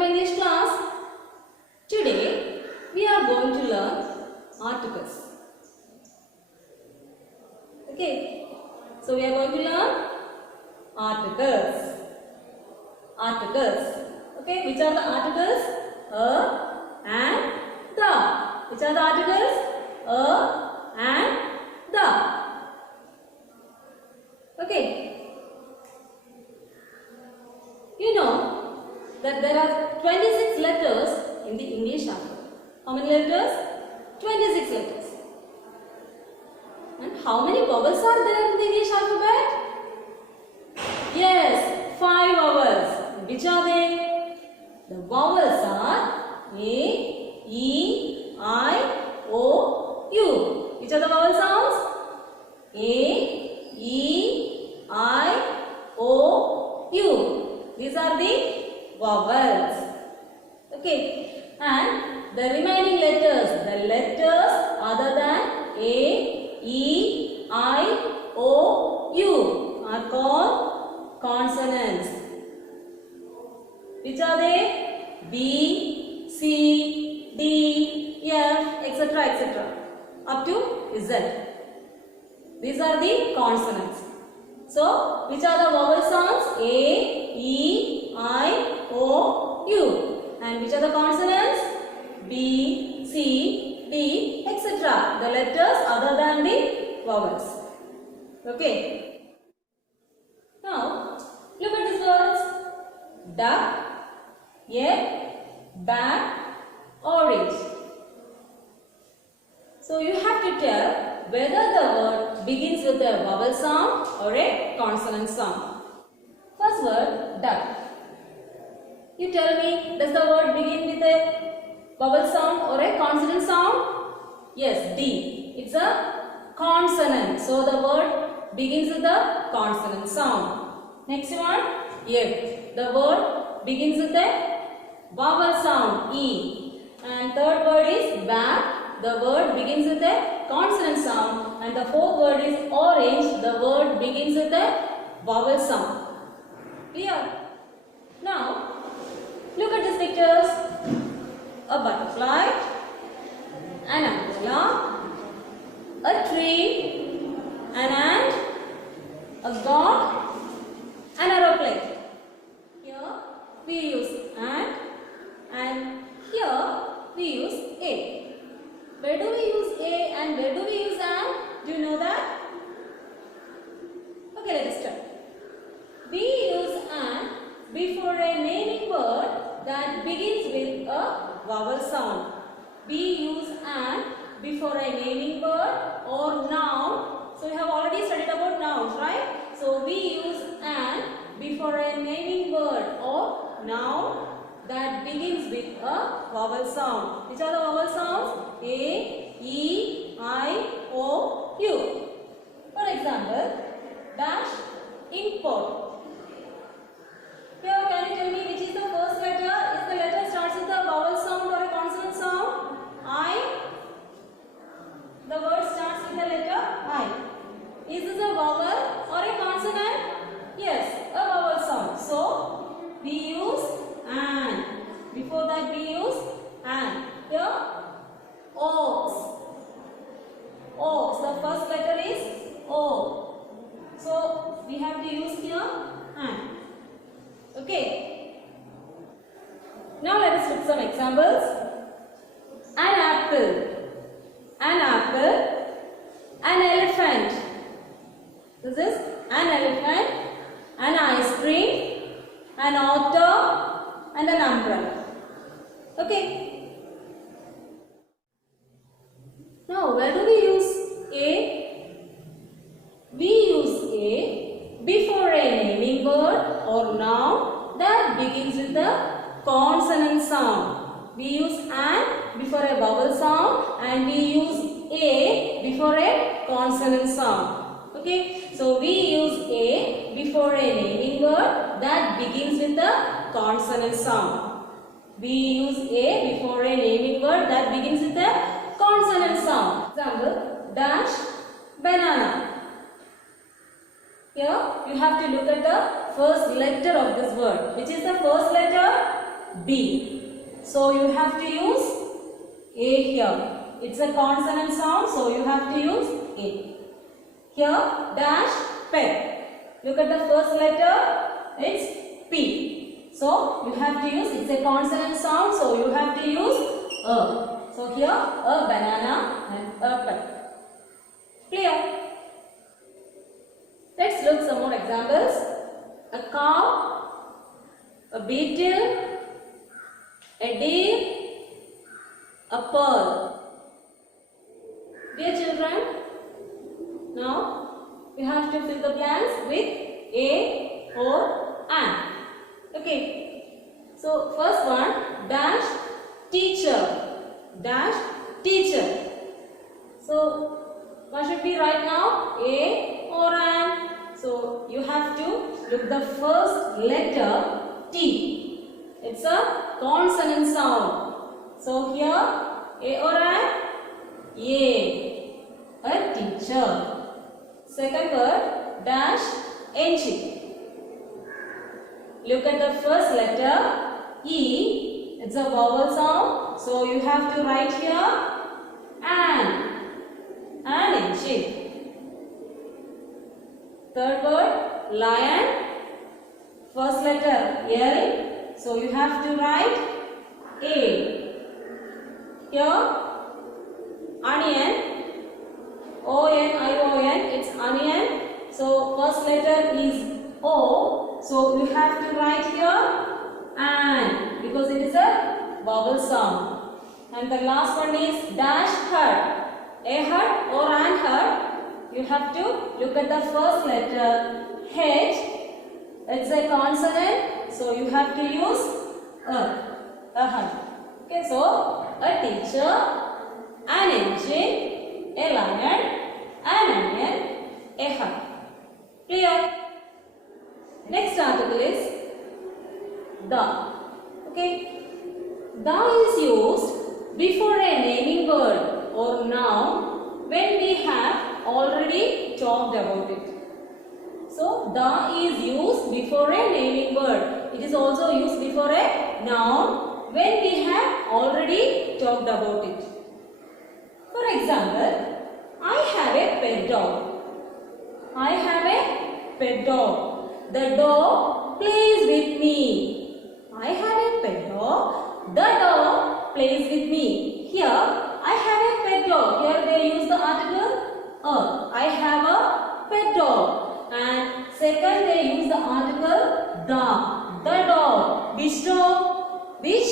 my English class. Today we are going to learn articles. Okay, so we are going to learn articles. Okay, which are the articles? A and the. Which are the articles? A and the. Okay. You know that there are 26 letters in the English alphabet. How many letters? 26 letters. And how many vowels are there in the English alphabet? Yes, 5 vowels. Which are they? The vowels are A, E, I, O, U. Which are the vowel sounds? A, E, I, O, U. These are the vowels. Okay. And the remaining letters, the letters other than A, E, I, O, U are called consonants. Which are they? B, C, D, F, etc. etc. up to Z. These are the consonants. So, which are the vowel sounds? A, E, I, O, U. And which are the consonants? B, C, D, etc. The letters other than the vowels. Okay. Now, look at these words. Duck, egg, bag, orange. So, you have to tell whether the word begins with a vowel sound or a consonant sound. First word, duck. You tell me, does the word begin with a vowel sound or a consonant sound? Yes, D. It's a consonant. So, the word begins with a consonant sound. Next one, egg. The word begins with a vowel sound, E. And third word is bag. The word begins with a consonant sound. And the fourth word is orange. The word begins with a vowel sound. Clear? Now, look at these pictures. A butterfly, an umbrella, a tree, an ant, a god, an aeroplane. Here we use ant and here we use a. Where do we use A and where do we use ant? Do you know that? Okay, let us start. We use ant before a naming word that begins with a vowel sound. We use ant before a naming word or noun. So, we have already studied about nouns, right? So, we use ant before a naming word or noun that begins with a vowel sound. Which are the vowel sounds? A, E, I, O, U. For example, dash, import. Here, can you tell me which is the first letter? Is the letter starts with a vowel sound or a consonant sound? I. The word starts with the letter I. Is this a vowel or a consonant? Yes, a vowel sound. So, we use an. Before that, we use an. Here, ox. Ox. The first letter is O. So, we have to use here an. Okay. Now, let us look some examples. An apple. An apple. An elephant. This is an elephant. An ice cream. An otter. And an umbrella. Okay. Now, where do we use A? We use A before a naming word or noun that begins with a consonant sound. We use an before a vowel sound and we use A before a consonant sound. Okay. So, we use A before a naming word that begins with a consonant sound. We use A before a naming word that begins with a consonant sound. Example, dash, banana. Here you have to look at the first letter of this word. Which is the first letter? B. B. So you have to use A here. It's a consonant sound, so you have to use A. Here, dash, pen. Look at the first letter, it's P. So you have to use, it's a consonant sound, so you have to use A. So here, a banana and a pen. Clear? Let's look some more examples. A cow, a beetle, a deer, a pearl. Dear children, now we have to fill the blanks with A or an. Okay. So first one, dash teacher. Dash teacher. So what should be right now? A or an? So you have to look the first letter T. It's a consonant sound. So here A or an? A teacher. Second word, dash engine. Look at the first letter E. It's a vowel sound. So you have to write here an engine. Third word, lion. First letter L. So you have to write A. Here, onion. O-N-I-O-N, it's onion. So first letter is O. So you have to write here an, because it is a vowel sound. And the last one is dash hut. A hut or an hut. You have to look at the first letter H. It's a consonant. So you have to use a hut. Okay, so a teacher, an engine, a lion, an onion, a hut. Clear? Next article is the. Okay. The is used before a naming word or noun when we have already talked about it. So the is used before a naming word. It is also used before a noun when we have already talked about it. For example, I have a pet dog. I have a pet dog. The dog plays with me. I have a pet dog. The dog plays with me. Here, I have a pet dog. Here they use the article a. I have a pet dog. And second they use the article the. The dog. Which dog? Which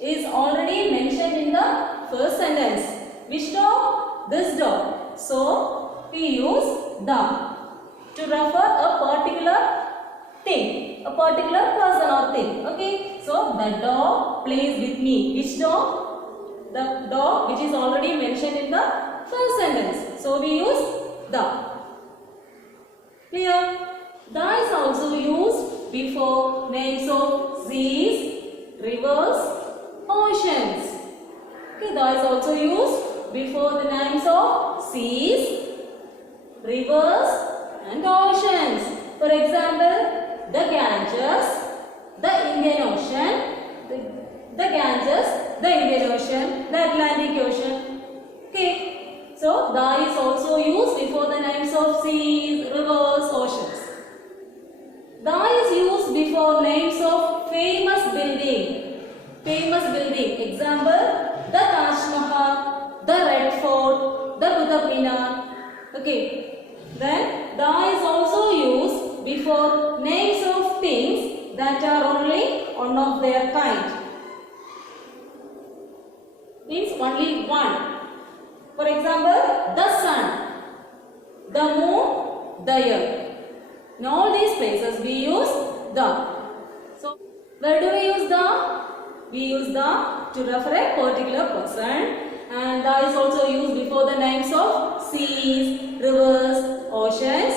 is already mentioned in the first sentence. Which dog? This dog. So, we use the to refer a particular thing, a particular person or thing. Okay. So, the dog plays with me. Which dog? The dog which is already mentioned in the first sentence. So, we use the. Clear? The is also used before names of seas, rivers, oceans. Okay, the is also used before the names of seas, rivers and oceans. For example, the Ganges, the Indian Ocean, the Ganges, the Indian Ocean, the Atlantic Ocean. Okay, so the is also used before the names of seas, rivers, oceans. The is used before names of famous building. Famous building. Example, the Taj Mahal, the Red Fort, the Qutub Minar. Okay. Then the is also used before names of things that are only one of their kind. Means only one. For example, the sun, the moon, the earth. In all these places we use the. So, where do we use the? We use the to refer a particular person, and the is also used before the names of seas, rivers, oceans,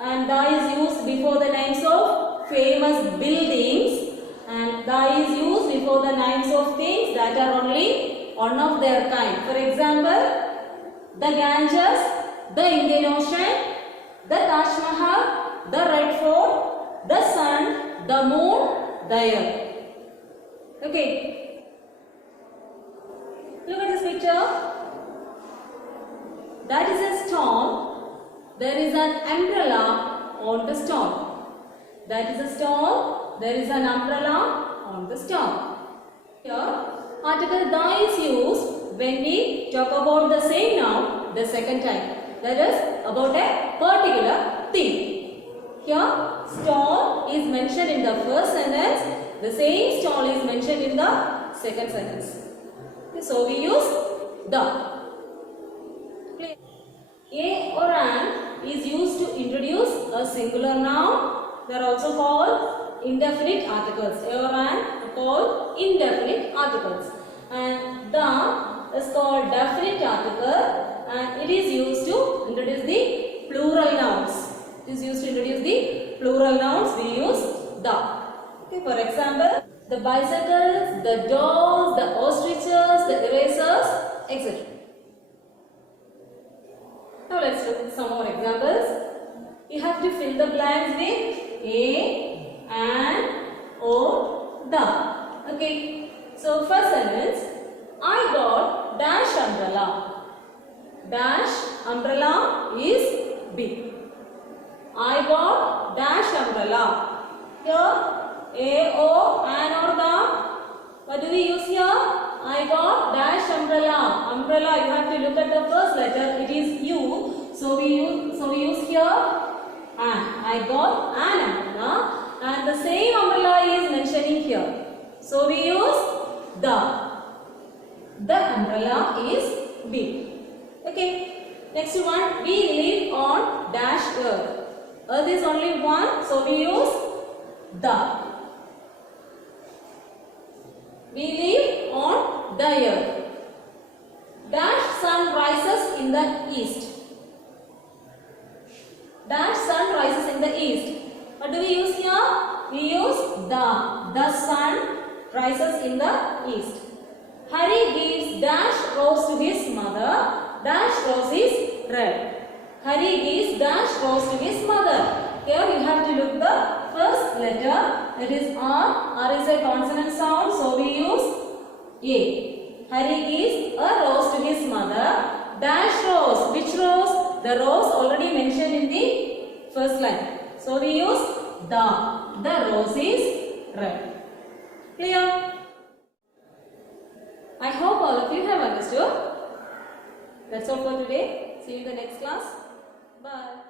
and the is used before the names of famous buildings, and the is used before the names of things that are only one of their kind. For example, the Ganges, the Indian Ocean, the Taj Mahal, the Red Fort, the sun, the moon, the earth. Okay. Look at this picture. That is a stone. There is an umbrella on the stone. That is a stone. There is an umbrella on the stone. Here, article the is used when we talk about the same noun the second time. That is about a particular thing. Here, stone is mentioned in the first sentence. The same stone is mentioned in the second sentence. Okay, so we use the. A or an is used to introduce a singular noun. They are also called indefinite articles. A or an are called indefinite articles. And the is called definite article, and it is used to introduce the plural nouns. It is used to introduce the plural nouns. We use the. Okay, for example, the bicycles, the dolls, the ostriches, the erasers, etc. Now let's look at some more examples. You have to fill the blanks with a, an, or the. Okay. So first sentence, I got dash umbrella. Dash umbrella is B. I got dash umbrella. Here, a, o, an, or the. What do we use here? I got dash umbrella. Umbrella, you have to look at the first letter. It is U. So we use here an. I got an umbrella, and the same umbrella is mentioning here. So we use the. The umbrella is B. Okay. Next one, we live on dash earth. Earth is only one, so we use the. We live on the earth. Dash sun rises in the east. Dash sun rises in the east. What do we use here? We use the. The sun rises in the east. Harry gives dash rose to his mother. Dash rose is red. Harry gives dash rose to his mother. Here you have to look the first letter. That is R. R is a consonant sound, so we use A. Harry gives a rose to his mother. Dash rose. Which rose? The rose already mentioned in the first line. So we use the. The rose is red. Clear? I hope all of you have understood. That's all for today. See you in the next class. Bye.